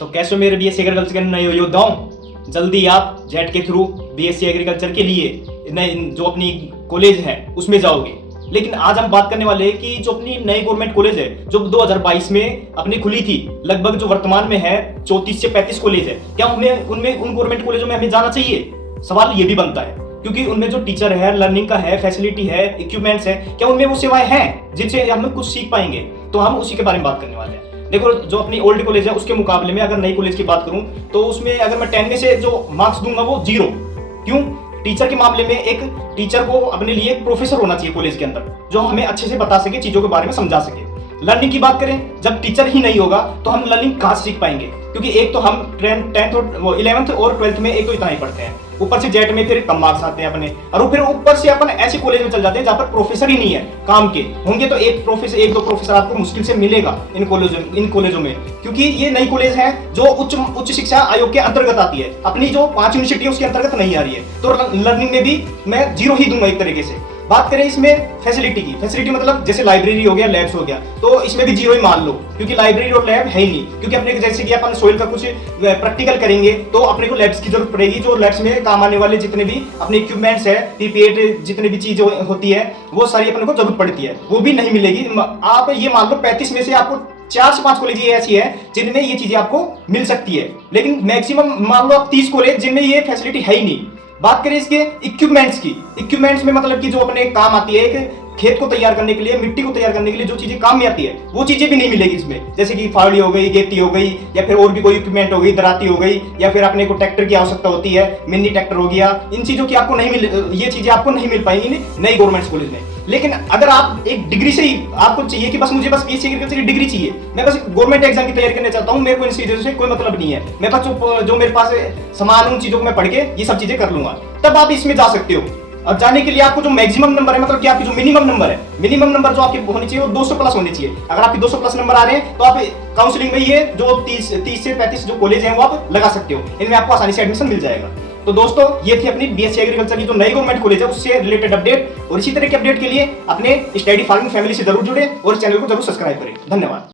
तो कैसे हो मेरे बीएससी एग्रीकल्चर के नए योद्धाओं, जल्दी आप जेट के थ्रू बीएससी एग्रीकल्चर के लिए नए जो अपनी कॉलेज है उसमें जाओगे। लेकिन आज हम बात करने वाले हैं कि जो अपनी नई गवर्नमेंट कॉलेज है जो 2022 में अपनी खुली थी, लगभग जो वर्तमान में है 34 से 35 कॉलेज है, क्या हमें उन गवर्नमेंट कॉलेजों में हमें जाना चाहिए? सवाल ये भी बनता है क्योंकि उनमें जो टीचर है, लर्निंग का है, फैसिलिटी है, इक्विपमेंट्स है, क्या उनमें वो सेवाएं हैं जिनसे हम कुछ सीख पाएंगे? तो हम उसी के बारे में बात करने वाले हैं। देखो, जो अपनी ओल्ड कॉलेज है उसके मुकाबले में अगर नई कॉलेज की बात करूं तो उसमें अगर मैं 10 में से जो मार्क्स दूंगा वो 0। क्यों? टीचर के मामले में एक टीचर को अपने लिए एक प्रोफेसर होना चाहिए कॉलेज के अंदर जो हमें अच्छे से बता सके, चीजों के बारे में समझा सके। लर्निंग की बात करें, जब टीचर ही नहीं होगा तो हम लर्निंग कहाँ से सीख पाएंगे? क्योंकि एक तो हम 10th और 11th और 12th में एक तो इतना ही पढ़ते हैं, ऊपर से जेट में फिर कम मार्क्स आते हैं अपने, और फिर ऊपर से अपन ऐसे कॉलेज में चल जाते हैं जहाँ पर प्रोफेसर ही नहीं है काम के होंगे तो एक दो प्रोफेसर आपको मुश्किल से मिलेगा इन कॉलेजों में। क्योंकि ये नई कॉलेज है जो उच्च शिक्षा आयोग के अंतर्गत आती है, अपनी जो 5 यूनिवर्सिटी है उसके अंतर्गत नहीं आ रही है, तो लर्निंग में भी मैं 0 ही दूंगा एक तरीके से। बात करें इसमें फैसिलिटी की, फैसिलिटी मतलब जैसे लाइब्रेरी हो गया, लैब्स हो गया, तो इसमें भी 0 ही मान लो क्योंकि लाइब्रेरी और लैब है ही नहीं। क्योंकि अपने जैसे कि अपन सोइल का कुछ प्रैक्टिकल करेंगे तो अपने को लैब्स की जरूरत पड़ेगी, जो लैब्स में काम आने वाले जितने भी अपने इक्विपमेंट्स है, पीपीएट, जितने भी चीजें होती है वो सारी अपने को जरूरत पड़ती है, वो भी नहीं मिलेगी। आप ये मान लो 35 में से आपको 4 से 5 कॉलेज ऐसी है जिनमें ये चीजें आपको मिल सकती है, लेकिन मैक्सिमम मान लो आप 30 कॉलेज जिनमें ये फैसिलिटी है ही नहीं। बात करें इसके इक्विपमेंट्स की, इक्विपमेंट्स में मतलब कि जो अपने काम आती है, एक खेत को तैयार करने के लिए, मिट्टी को तैयार करने के लिए जो चीजें काम में आती है वो चीजें भी नहीं मिलेगी इसमें, जैसे कि फावड़ी हो गई, गेती हो गई, या फिर और भी कोई इक्विपमेंट हो गई, दराती हो गई, या फिर अपने को ट्रैक्टर की आवश्यकता होती है, मिनी ट्रैक्टर हो गया, इन चीजों की आपको नहीं मिल, ये चीजें आपको नहीं मिल पाएंगी नई गवर्नमेंट कॉलेज में। लेकिन अगर आप एक डिग्री से ही आपको चाहिए कि बस मुझे बस बीएससी एग्रीकल्चर की डिग्री चाहिए, मैं बस गवर्नमेंट एग्जाम की तैयारी करना चाहता हूं, मेरे को इन चीजों से कोई मतलब नहीं है, मैं बस जो मेरे पास सामान, उन चीजों को मैं पढ़ के ये सब चीजें कर लूंगा, तब आप इसमें जा सकते हो। और जाने के लिए आपको जो मैक्सिमम नंबर है, मतलब कि आपकी जो मिनिमम नंबर है, मिनिमम नंबर जो आपकी होनी चाहिए वो 200 प्लस होनी चाहिए। अगर आपकी 200 प्लस नंबर आ रहे हैं तो आप काउंसलिंग में ये जो 30 से 35 जो कॉलेज हैं वो आप लगा सकते हो, इनमें आपको आसानी से एडमिशन मिल जाएगा। तो दोस्तों, ये थी अपनी बीएससी एग्रीकल्चर की जो नई गवर्नमेंट कॉलेज है उससे रिलेटेड अपडेट, और इसी तरह के अपडेट के लिए अपने स्टडी फार्मिंग फैमिली से जरूर जुड़े और चैनल को जरूर सब्सक्राइब करें। धन्यवाद।